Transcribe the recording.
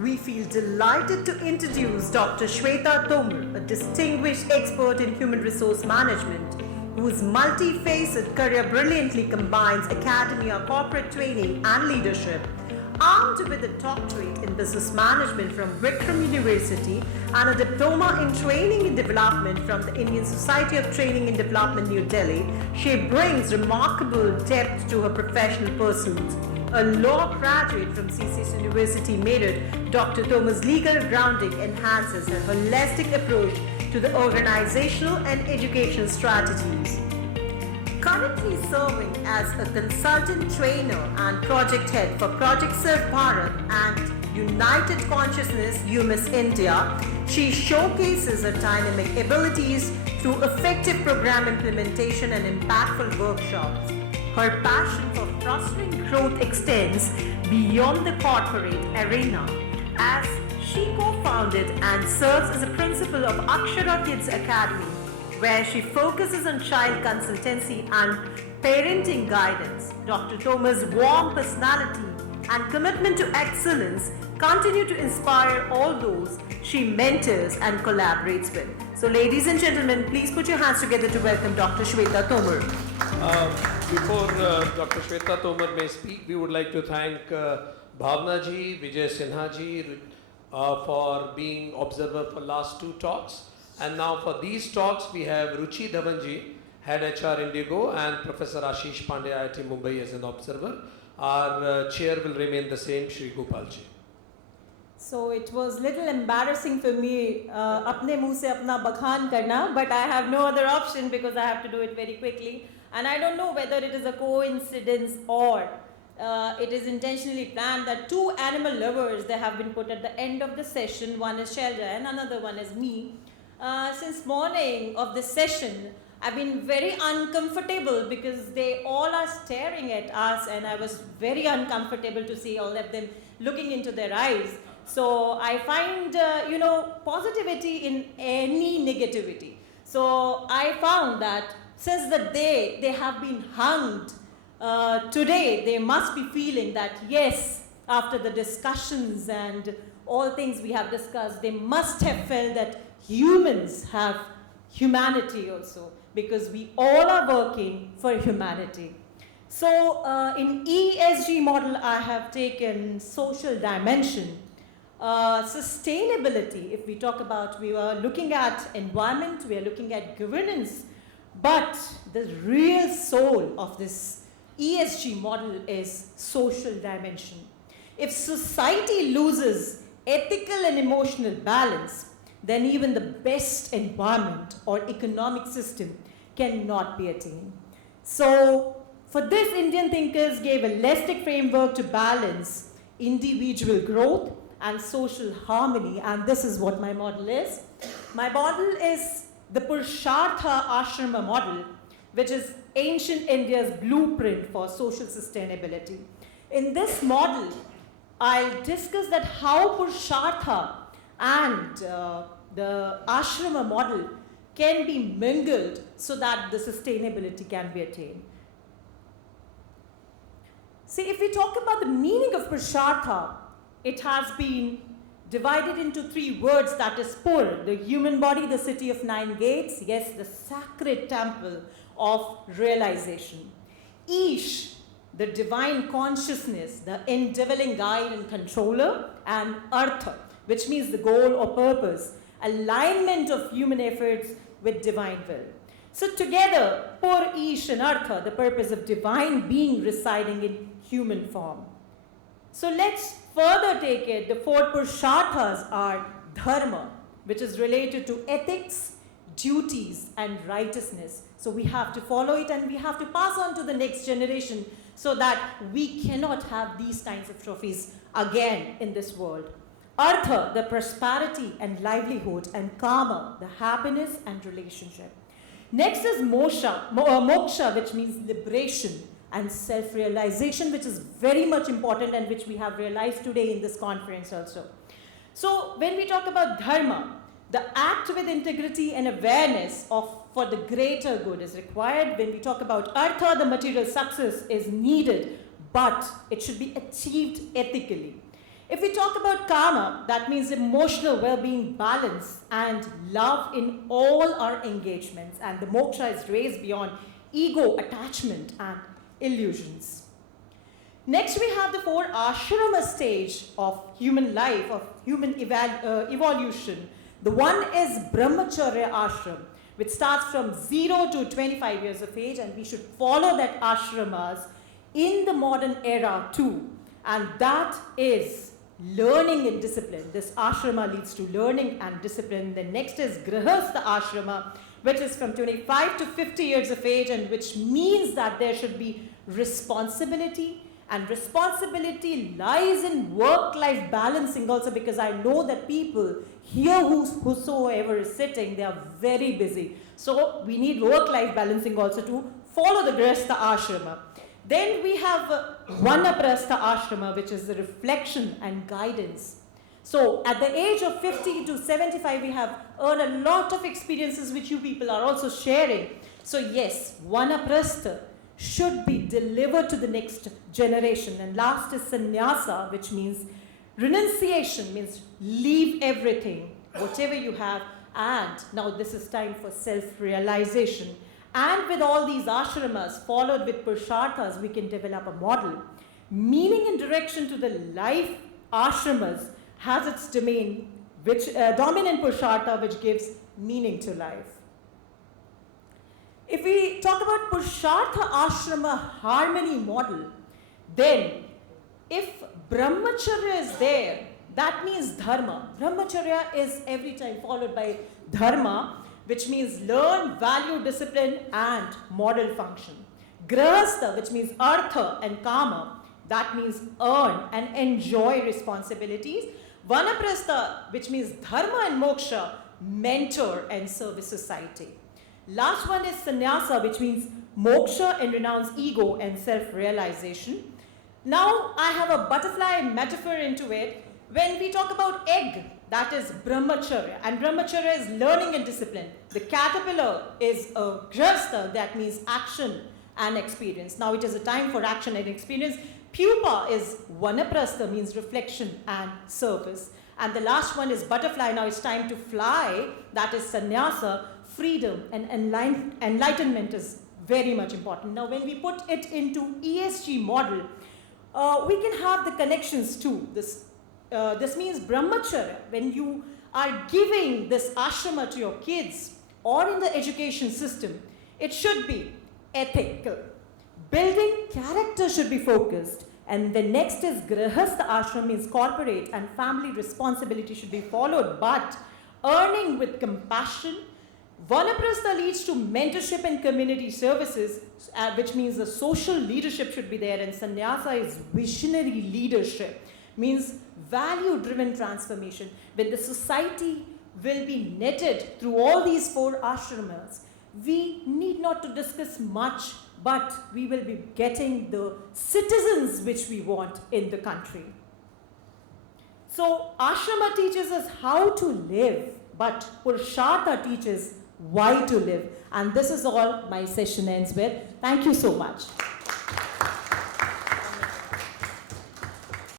We feel delighted to introduce Dr. Shweta Tomar, a distinguished expert in human resource management, whose multi-faced career brilliantly combines academia, corporate training, and leadership. Armed with a doctorate in business management from Vikram University and a diploma in training and development from the Indian Society of Training and Development, New Delhi, she brings remarkable depth to her professional pursuits. A law graduate from CCS University, Meerut, Dr. Tomar's legal grounding enhances her holistic approach to the organizational and educational strategies. Currently serving as a consultant trainer and project head for Project Surf Bharat and United Consciousness UMIS India, she showcases her dynamic abilities through effective program implementation and impactful workshops. Her passion for fostering growth extends beyond the corporate arena, as she co-founded and serves as a principal of Akshara Kids Academy, where she focuses on child consultancy and parenting guidance. Dr. Tomar's warm personality and commitment to excellence continue to inspire all those she mentors and collaborates with. So ladies and gentlemen, please put your hands together to welcome Dr. Shweta Tomar. Before Dr. Shweta Tomar may speak, we would like to thank Bhavna ji, Vijay Sinha ji for being observer for last two talks. And now for these talks, we have Ruchi Dhawan ji, Head HR Indigo, and Professor Ashish Pandey, IIT Mumbai as an observer. Our chair will remain the same, Shri Gopal ji. So it was little embarrassing for me, apne muh se apna bakhan karna, but I have no other option because I have to do it very quickly. And I don't know whether it is a coincidence or it is intentionally planned that two animal lovers, they have been put at the end of the session. One is Shelja and another one is me. Since morning of this session, I've been very uncomfortable because they all are staring at us and I was very uncomfortable to see all of them looking into their eyes. So I find, positivity in any negativity. So I found that since the day they have been hanged, today they must be feeling that yes, after the discussions and all things we have discussed, they must have felt that humans have humanity also, because we all are working for humanity. So in ESG model, I have taken social dimension. Sustainability, if we talk about, we are looking at environment, we are looking at governance, but the real soul of this ESG model is social dimension. If society loses ethical and emotional balance, then even the best environment or economic system cannot be attained. So for this, Indian thinkers gave a holistic framework to balance individual growth and social harmony, and this is what my model is. My model is the Purushartha Ashrama model, which is ancient India's blueprint for social sustainability. In this model, I'll discuss that how Purushartha and the Ashrama model can be mingled so that the sustainability can be attained. See, if we talk about the meaning of Purushartha, it has been divided into three words, that is Pur, the human body, the city of 9 gates, yes, the sacred temple of realization. Ish, the divine consciousness, the indwelling guide and controller, and Artha, which means the goal or purpose, alignment of human efforts with divine will. So together, Pur, Ish, and Artha, the purpose of divine being residing in human form. So let's further take it. The 4 Purusharthas are Dharma, which is related to ethics, duties, and righteousness. So we have to follow it and we have to pass on to the next generation so that we cannot have these kinds of trophies again in this world. Artha, the prosperity and livelihood, and Kama, the happiness and relationship. Next is Moksha, which means liberation and self-realization, which is very much important and which we have realized today in this conference also. So when we talk about Dharma, the act with integrity and awareness for the greater good is required. When we talk about Artha, the material success is needed, but it should be achieved ethically. If we talk about karma, that means emotional well-being, balance, and love in all our engagements. And the moksha is raised beyond ego, attachment, and illusions. Next, we have the 4 ashrama stage of human life, of human evolution. The one is brahmacharya ashram, which starts from 0 to 25 years of age, and we should follow that ashramas in the modern era too. And that is learning and discipline. This ashrama leads to learning and discipline. The next is grihastha ashrama, which is from 25 to 50 years of age, and which means that there should be responsibility. And responsibility lies in work-life balancing also, because I know that people here, whosoever is sitting, they are very busy. So we need work-life balancing also to follow the grihastha ashrama. Then we have vanaprastha ashrama, which is the reflection and guidance. So at the age of 50 to 75, we have earned a lot of experiences which you people are also sharing. So yes, vanaprastha should be delivered to the next generation. And last is sannyasa, which means renunciation, means leave everything, whatever you have, and now this is time for self-realization. And with all these ashramas followed with purusharthas, we can develop a model. Meaning and direction to the life ashramas has its domain, which dominant purushartha, which gives meaning to life. If we talk about Purushartha Ashrama harmony model, then if Brahmacharya is there, that means Dharma. Brahmacharya is every time followed by Dharma, which means learn, value, discipline, and model function. Grihastha, which means Artha and Kama, that means earn and enjoy responsibilities. Vanaprastha, which means Dharma and Moksha, mentor and service society. Last one is sannyasa, which means moksha and renounce ego and self-realization. Now I have a butterfly metaphor into it. When we talk about egg, that is brahmacharya, and brahmacharya is learning and discipline. The caterpillar is a grihastha, that means action and experience. Now it is a time for action and experience. Pupa is vanaprastha, means reflection and service. And the last one is butterfly. Now it's time to fly, that is sannyasa. Freedom and enlightenment is very much important. Now when we put it into ESG model, we can have the connections too. This means brahmacharya, when you are giving this ashrama to your kids or in the education system, it should be ethical. Building character should be focused. And the next is grihastha ashram, means corporate and family responsibility should be followed, but earning with compassion. Vanaprastha leads to mentorship and community services, which means the social leadership should be there, and sannyasa is visionary leadership, means value-driven transformation. When the society will be netted through all these 4 ashramas, we need not to discuss much, but we will be getting the citizens which we want in the country. So ashrama teaches us how to live, but Purushartha teaches why to live. And this is all my session ends with. Thank you so much.